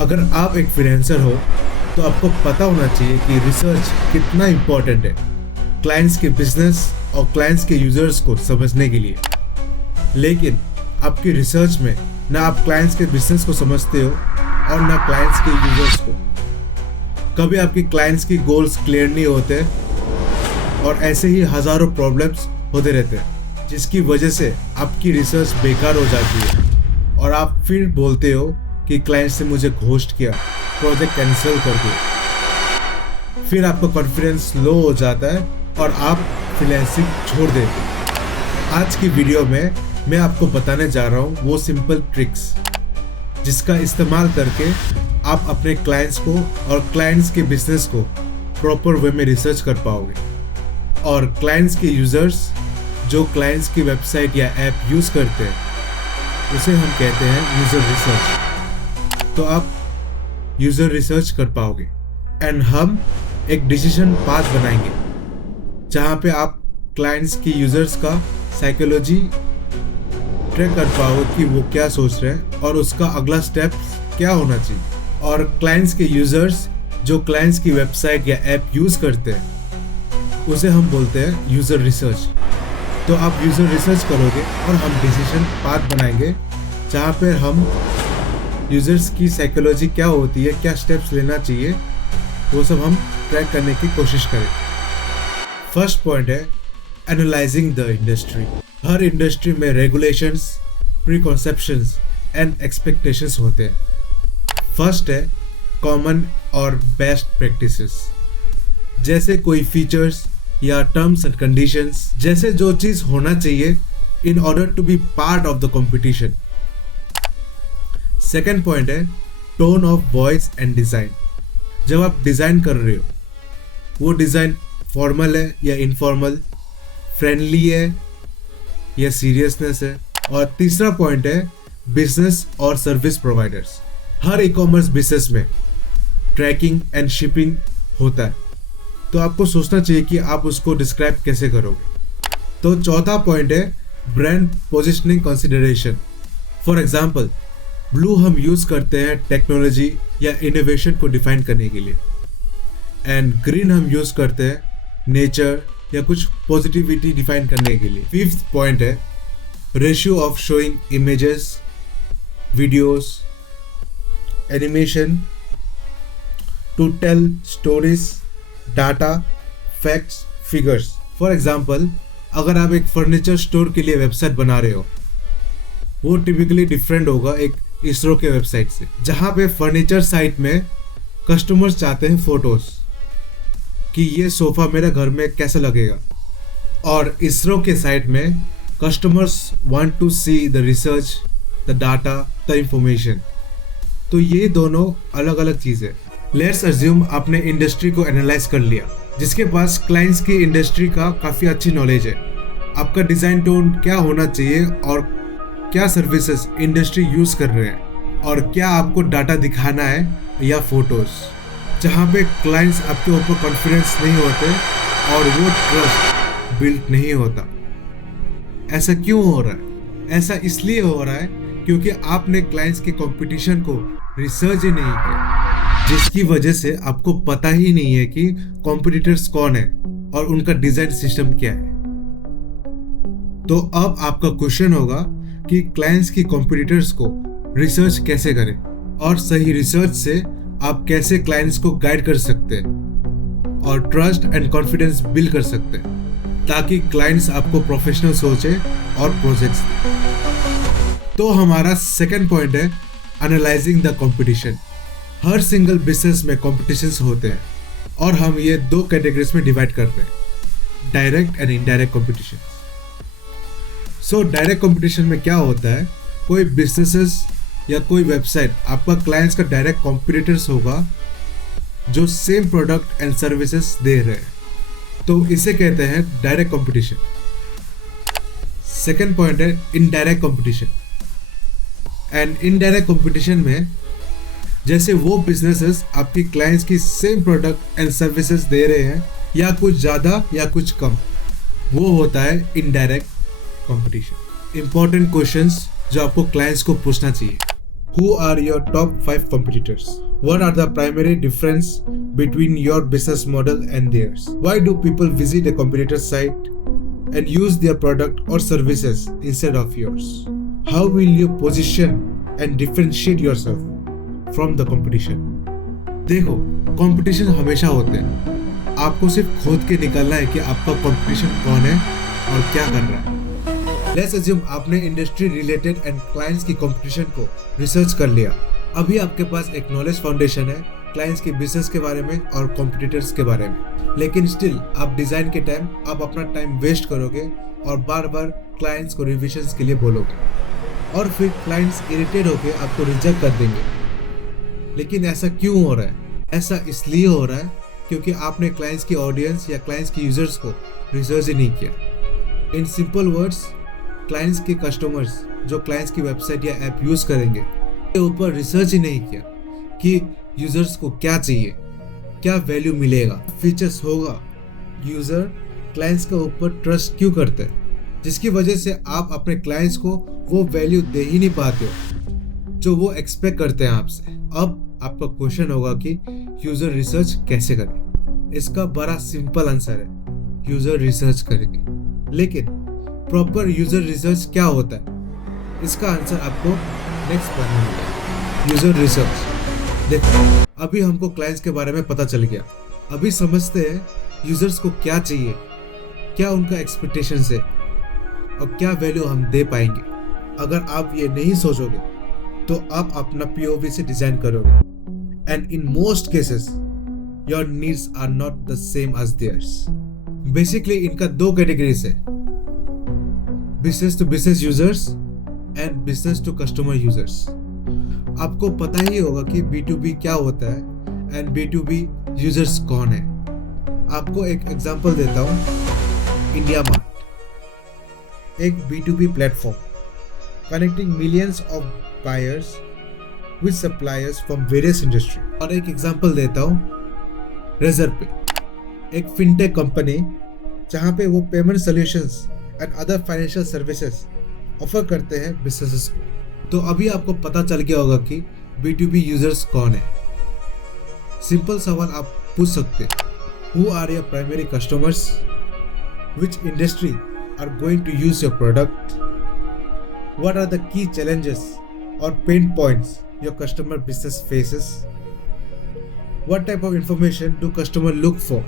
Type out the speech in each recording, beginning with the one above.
अगर आप एक फ्रीलांसर हो तो आपको पता होना चाहिए कि रिसर्च कितना इम्पोर्टेंट है क्लाइंट्स के बिजनेस और क्लाइंट्स के यूजर्स को समझने के लिए। लेकिन आपकी रिसर्च में ना आप क्लाइंट्स के बिजनेस को समझते हो और ना क्लाइंट्स के यूजर्स को। कभी आपकी क्लाइंट्स की गोल्स क्लियर नहीं होते और ऐसे ही हज़ारों प्रॉब्लम्स होते रहते हैं, जिसकी वजह से आपकी रिसर्च बेकार हो जाती है और आप फिर बोलते हो कि क्लाइंट से मुझे घोस्ट किया, प्रोजेक्ट कैंसिल कर दिया। फिर आपका कॉन्फिडेंस लो हो जाता है और आप फ्रीलांसिंग छोड़ देते हैं। आज की वीडियो में मैं आपको बताने जा रहा हूँ वो सिंपल ट्रिक्स जिसका इस्तेमाल करके आप अपने क्लाइंट्स को और क्लाइंट्स के बिजनेस को प्रॉपर वे में रिसर्च कर पाओगे। और क्लाइंट्स के यूजर्स जो क्लाइंट्स की वेबसाइट या ऐप यूज़ करते हैं उसे हम कहते हैं यूज़र रिसर्च। तो आप यूज़र रिसर्च कर पाओगे एंड हम एक डिसीजन पाथ बनाएंगे जहाँ पे आप क्लाइंट्स की यूजर्स का साइकोलॉजी ट्रैक कर पाओगे कि वो क्या सोच रहे हैं और उसका अगला स्टेप क्या होना चाहिए। और क्लाइंट्स के यूजर्स जो क्लाइंट्स की वेबसाइट या ऐप यूज़ करते हैं उसे हम बोलते हैं यूज़र रिसर्च। तो आप यूज़र रिसर्च करोगे और हम डिसीजन पाथ बनाएंगे जहाँ पर हम यूजर्स की साइकोलॉजी क्या होती है, क्या स्टेप्स लेना चाहिए, वो सब हम ट्रैक करने की कोशिश करें। फर्स्ट पॉइंट है analysing the industry. Her industry में रेगुलेशंस, प्रीकॉन्सेप्शंस एंड एक्सपेक्टेशंस होते हैं। फर्स्ट है कॉमन और बेस्ट प्रैक्टिसेस, जैसे कोई फीचर्स या टर्म्स एंड कंडीशंस, जैसे जो चीज़ होना चाहिए in order to be part of the competition. Second point है tone of voice and design. जब आप डिज़ाइन कर रहे हो वो डिज़ाइन फॉर्मल है या इनफॉर्मल, फ्रेंडली है या सीरियसनेस है। और तीसरा पॉइंट है बिजनेस और सर्विस प्रोवाइडर्स। हर ई कॉमर्स बिजनेस में ट्रैकिंग एंड शिपिंग होता है, तो आपको सोचना चाहिए कि आप उसको डिस्क्राइब कैसे करोगे। तो चौथा पॉइंट है brand positioning consideration. For example blue हम यूज़ करते हैं टेक्नोलॉजी या इनोवेशन को डिफाइन करने के लिए, एंड ग्रीन हम यूज़ करते हैं नेचर या कुछ पॉजिटिविटी डिफाइन करने के लिए। फिफ्थ पॉइंट है ratio of showing images, videos, animation to tell stories, data, facts, figures. For example अगर आप एक फर्नीचर स्टोर के लिए वेबसाइट बना रहे हो, वो टिपिकली डिफरेंट होगा एक इसरो के वेबसाइट से, जहाँ पे फर्नीचर साइट में कस्टमर्स चाहते हैं फोटोज कि ये सोफ़ा मेरे घर में कैसा लगेगा, और इसरो के साइट में customers want to see the research, the data, the information. तो ये दोनों अलग अलग चीज़ें। लेट्स अज्यूम आपने इंडस्ट्री को एनालाइज कर लिया, जिसके पास क्लाइंट्स की इंडस्ट्री का काफ़ी अच्छी नॉलेज है। आपका डिज़ाइन टोन क्या होना चाहिए और क्या सर्विसेज इंडस्ट्री यूज़ कर रहे हैं, और क्या आपको डाटा दिखाना है या फोटोज़, जहाँ पे क्लाइंट्स आपके ऊपर कॉन्फिडेंस नहीं होते और वो ट्रस्ट बिल्ड नहीं होता। ऐसा क्यों हो रहा है? ऐसा इसलिए हो रहा है क्योंकि आपने क्लाइंट्स के कंपटीशन को रिसर्च ही नहीं किया, जिसकी वजह से आपको पता ही नहीं है कि कॉम्पिटिटर्स कौन है और उनका डिज़ाइन सिस्टम क्या है। तो अब आपका क्वेश्चन होगा कि क्लाइंट्स की कॉम्पिटिटर्स को रिसर्च कैसे करें, और सही रिसर्च से आप कैसे क्लाइंट्स को गाइड कर सकते हैं और ट्रस्ट एंड कॉन्फिडेंस बिल्ड कर सकते हैं, ताकि क्लाइंट्स आपको प्रोफेशनल सोचे और प्रोजेक्ट्स दें। तो हमारा सेकंड पॉइंट है analysing the competition. Her single business में कॉम्पिटिशन्स होते हैं और हम ये दो कैटेगरीज में डिवाइड करते हैं, direct and indirect competition. So direct competition में क्या होता है, कोई बिजनेसेस या कोई वेबसाइट आपका क्लाइंट्स का डायरेक्ट कॉम्पिटिटर्स होगा जो सेम प्रोडक्ट एंड सर्विसेज दे रहे हैं, तो इसे कहते हैं डायरेक्ट कंपटीशन। सेकेंड पॉइंट है indirect competition. And indirect competition में जैसे वो बिजनेसेस आपकी क्लाइंट्स की सेम प्रोडक्ट एंड सर्विसेज दे रहे हैं या कुछ ज़्यादा या कुछ कम, वो होता है इनडायरेक्ट कंपटीशन। इंपॉर्टेंट क्वेश्चंस जो आपको क्लाइंट्स को पूछना चाहिए, Who are your top 5 competitors? What are the primary difference between your business model and theirs? Why do people visit a competitor's site and use their product or services instead of yours? How will you position and differentiate yourself from the competition? देखो, competition हमेशा होते हैं। आपको सिर्फ खोद के निकालना है कि आपका कंपटीशन कौन है और क्या कर रहा है। लेट्स अज्यूम आपने इंडस्ट्री रिलेटेड एंड क्लाइंट्स की कंपटीशन को रिसर्च कर लिया। अभी आपके पास एक नॉलेज फाउंडेशन है क्लाइंट्स के बिजनेस के बारे में और कॉम्पिटिटर्स के बारे में, लेकिन स्टिल आप डिजाइन के टाइम आप अपना टाइम वेस्ट करोगे और बार बार क्लाइंट्स को रिविजन्स के लिए बोलोगे और फिर क्लाइंट्स इरिटेट होकर आपको रिजेक्ट कर देंगे। लेकिन ऐसा क्यों हो रहा है? ऐसा इसलिए हो रहा है क्योंकि आपने क्लाइंट्स की ऑडियंस या क्लाइंट्स की यूजर्स को रिसर्च ही नहीं किया। इन सिंपल वर्ड्स, क्लाइंट्स के कस्टमर्स जो क्लाइंट्स की वेबसाइट या ऐप यूज करेंगे के ऊपर रिसर्च ही नहीं किया कि यूजर्स को क्या चाहिए, क्या वैल्यू मिलेगा, फीचर्स होगा। यूजर क्लाइंट्स के ऊपर ट्रस्ट क्यों करते हैं, जिसकी वजह से आप अपने क्लाइंट्स को वो वैल्यू दे ही नहीं पाते हो जो वो एक्सपेक्ट करते हैं आपसे। अब आपका क्वेश्चन होगा कि यूजर रिसर्च कैसे करें। इसका बड़ा सिंपल आंसर है, यूजर रिसर्च करेंगे। लेकिन प्रॉपर यूजर रिसर्च क्या होता है, इसका आंसर आपको नेक्स्ट पार्ट में मिलेगा। यूजर रिसर्च देखो, अभी हमको क्लाइंट्स के बारे में पता चल गया। अभी समझते हैं यूजर्स को क्या चाहिए, क्या उनका एक्सपेक्टेशंस है और क्या वैल्यू हम दे पाएंगे। अगर आप ये नहीं सोचोगे तो आप अपना पीओवी से डिजाइन करोगे and in most cases your needs are not the same as theirs. Basically इनका दो कैटेगरीज है, business to business users and business to customer users. आपको पता ही होगा कि B2B क्या होता है एंड B2B यूजर्स कौन है। आपको एक एग्जांपल देता हूँ, इंडिया मार्ट एक B2B platform connecting millions of buyers with suppliers from various industry. और एक एग्जांपल देता हूँ, रेजरपे एक फिनटेक कंपनी जहाँ पे वो payment solutions and other financial services offer करते हैं बिजनेसेस को। तो अभी आपको पता चल गया होगा कि B2B यूजर्स कौन है। सिंपल सवाल आप पूछ सकते हैं, who are your primary customers, which industry are going to use your product, what are the key challenges और pain points your customer business faces, what type of information do customer look for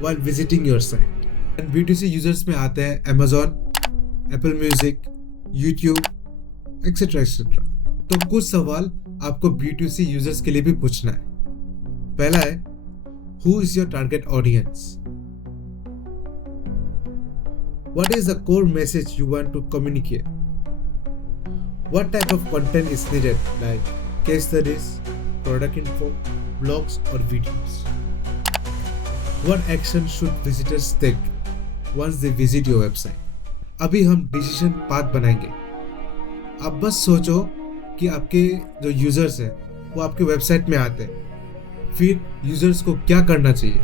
while visiting your site. And B2C users में आते हैं Amazon, Apple Music, YouTube, etcetera etcetera. तो कुछ सवाल आपको B2C users के लिए भी पूछना है। पहला है, who is your target audience, what is the core message you want to communicate, what type of content is needed like case studies, product info, blogs और videos, what action should visitors take once they visit your website। अभी हम decision path बनाएंगे। आप बस सोचो कि आपके जो यूजर्स हैं वो आपके वेबसाइट में आते हैं, फिर यूजर्स को क्या करना चाहिए,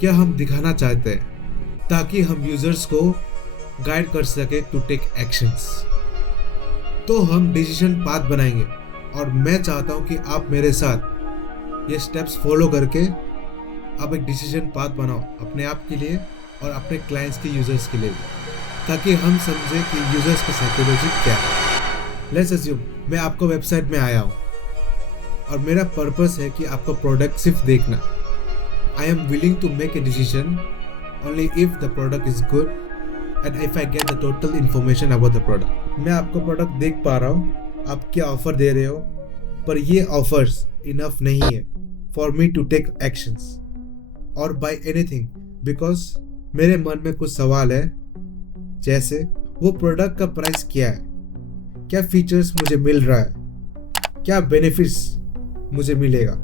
क्या हम दिखाना चाहते हैं ताकि हम यूजर्स को गाइड कर सके टू टेक एक्शंस। तो हम डिसीजन पाथ बनाएंगे और मैं चाहता हूँ कि आप मेरे साथ ये स्टेप्स फॉलो करके आप एक डिसीजन पाथ बनाओ अपने आप के लिए और अपने क्लाइंट्स के यूजर्स के लिए भी, ताकि हम समझें कि यूजर्स की साइकोलॉजी क्या है। लेट्स अज्यूम मैं आपको वेबसाइट में आया हूँ और मेरा पर्पस है कि आपका प्रोडक्ट सिर्फ देखना। I am willing to make a decision only if the product is good and if I get the total information about the product. मैं आपका प्रोडक्ट देख पा रहा हूँ, आप क्या ऑफर दे रहे हो, पर ये ऑफर्स इनफ नहीं है for me to take actions और बाय एनीथिंग, बिकॉज मेरे मन में कुछ सवाल है, जैसे वो प्रोडक्ट का प्राइस क्या है, क्या फीचर्स मुझे मिल रहा है, क्या बेनिफिट्स मुझे मिलेगा।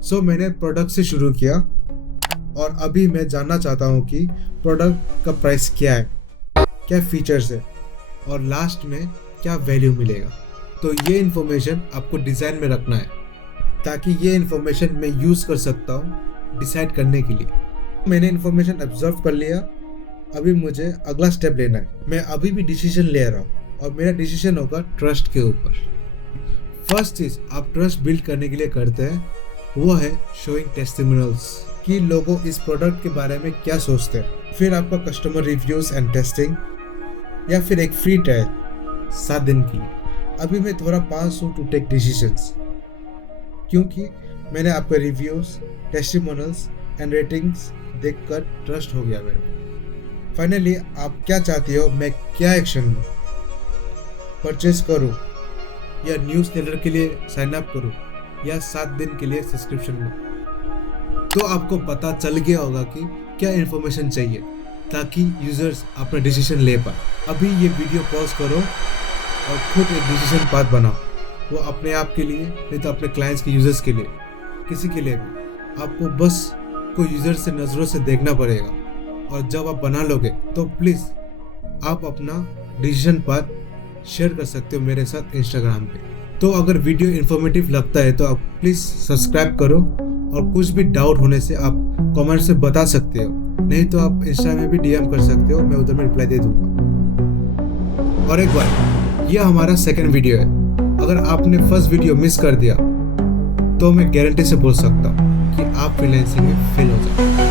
सो मैंने प्रोडक्ट से शुरू किया और अभी मैं जानना चाहता हूँ कि प्रोडक्ट का प्राइस क्या है, क्या फीचर्स है और लास्ट में क्या वैल्यू मिलेगा। तो ये इन्फॉर्मेशन आपको डिज़ाइन में रखना है ताकि ये इन्फॉर्मेशन मैं यूज़ कर सकता हूँ डिसाइड करने के लिए। मैंने इन्फॉर्मेशन ऑब्जर्व कर लिया, अभी मुझे अगला स्टेप लेना है। मैं अभी भी डिसीजन ले रहा हूँ और मेरा डिसीजन होगा ट्रस्ट के ऊपर। फर्स्ट चीज आप ट्रस्ट बिल्ड करने के लिए करते हैं वो है शोइंग टेस्टिमोनियल्स कि लोगों इस प्रोडक्ट के बारे में क्या सोचते हैं। फिर आपका कस्टमर रिव्यूज एंड टेस्टिंग, या फिर एक फ्री ट्रायल 7 दिन के लिए। अभी मैं थोड़ा पास हूँ टू टेक डिसीजंस क्योंकि मैंने आपके रिव्यूज, टेस्टिमोनियल्स एंड रेटिंग्स देखकर ट्रस्ट हो गया मेरे को। फाइनली आप क्या चाहते हो, मैं क्या एक्शन लूँ? परचेज करूँ या न्यूज़लेटर के लिए साइन अप करूँ या 7 दिन के लिए सब्सक्रिप्शन लूँ? तो आपको पता चल गया होगा कि क्या इन्फॉर्मेशन चाहिए ताकि यूजर्स अपना डिसीजन ले पाए। अभी ये वीडियो पॉज करो और खुद एक डिसीजन पाथ बनाओ, वो अपने आप के लिए नहीं तो अपने क्लाइंट्स के यूजर्स के लिए, किसी के लिए भी। आपको बस कोई यूजर से नज़रों से देखना पड़ेगा और जब आप बना लोगे तो प्लीज़ आप अपना डिसीजन पाथ शेयर कर सकते हो मेरे साथ इंस्टाग्राम पे। तो अगर वीडियो इन्फॉर्मेटिव लगता है तो आप प्लीज़ सब्सक्राइब करो और कुछ भी डाउट होने से आप कमेंट से बता सकते हो, नहीं तो आप इंस्टा में भी डीएम कर सकते हो, मैं उधर में रिप्लाई दे दूंगा। और एक बार, यह हमारा सेकंड वीडियो है। अगर आपने फर्स्ट वीडियो मिस कर दिया तो मैं गारंटी से बोल सकता हूँ कि आप फ्रीलांसिंग में फेल हो जाओगे।